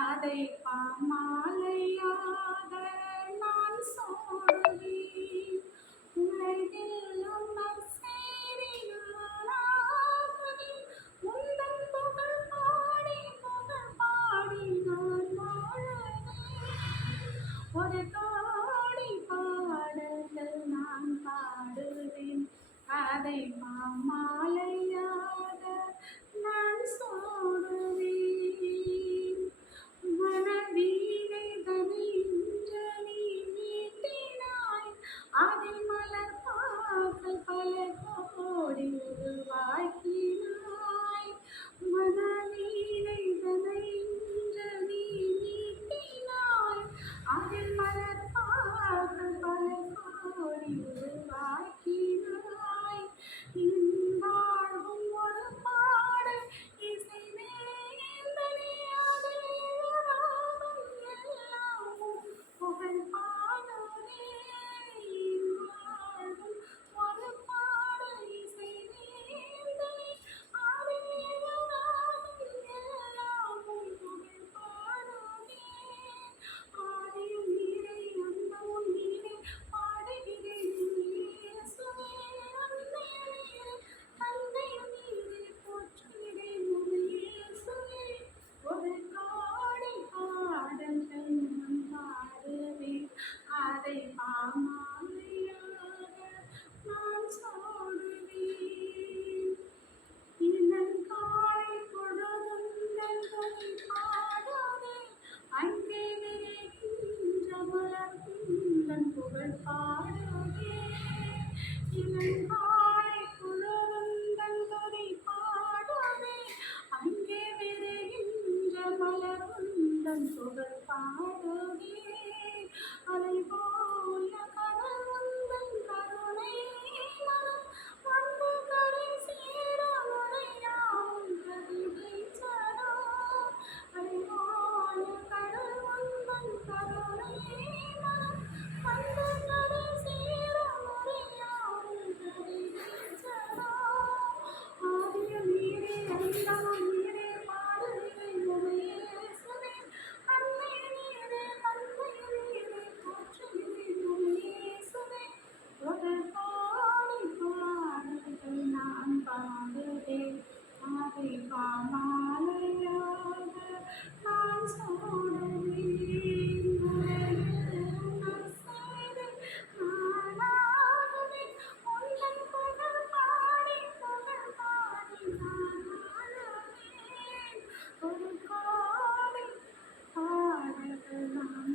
அதை பாமாலையாக நான் சூடுவேன். உலகெல்லாம் நற்செய்தி நானாகுவேன். உந்தன் புகழ் பாடி நான் வாழுவேன். ஒரு கோடி பாடல்கள் நான் பாடுவேன். அதை பாமாலையாக நான் சூடுவேன். மனவீணை தனின்று நீ மீட்டினாய். அதில் மலர் பாக்கள் பல கோடி உருவாக்கினாய். மனவீணை தனின்று நீ மீட்டினாய். அதில் மலர் பாக்கள் பல கோடி உருவாக்கினாய். என் வாழ்வும் ஒரு பாடல் இசை வேந்தனே. அதில் எழுதாகும் எல்லாமும் புகழ் பாடுதே. என் வாழ்வும் ஒரு பாடல் இசை வேந்தனே. அதில் எழுதாகும் எல்லாமும் புகழ் பாடுதே. ஆதியும் நீரே அந்தமும் நீரே பாடுகிறேன் இயேசுவே. அன்னையும் நீரே தந்தையும் நீரே போற்றுகிறேன் இயேசுவே. ஒரு கோடி பாடல்கள் நான் பாடுவேன். அதை பாமாலையாக நான் சூடுவேன். இளங்காலை பொழுதுந்தன் துதி பாடுதே. அங்கே விரைகின்ற மலர் உந்தன் புகழ் பாடுதே. இளங்காலை பொழுதுந்தன் துதி பாடுதே. அங்கே விரைகின்ற மலர் உந்தன் புகழ் பாடுதே. அலை போல கடல் உந்தன் கருணை மனம் வந்து கரை சேர முறையாவும் கவிதை சரா. அலை போல கடல் உந்தன் கருணை மனம் வந்து கரை சேர முறையாவும் கவிதை சரா. ஆதியும் நீரே அந்தமும் நீரே பாடுகிறேன் இயேசுவே. அன்னையும் நீரே தந்தையும் நீரே போற்றுகிறேன் இயேசுவே. ஒரு கோடி பாடல்கள் நான் பாடுவேன். அதை பாமாலையாக நான் சூடுவேன். உலகெல்லாம் நற்செய்தி நானாகுவேன். உந்தன் புகழ் பாடி நான் வாழுவேன். ஒரு கோடி பாடல்கள் நான்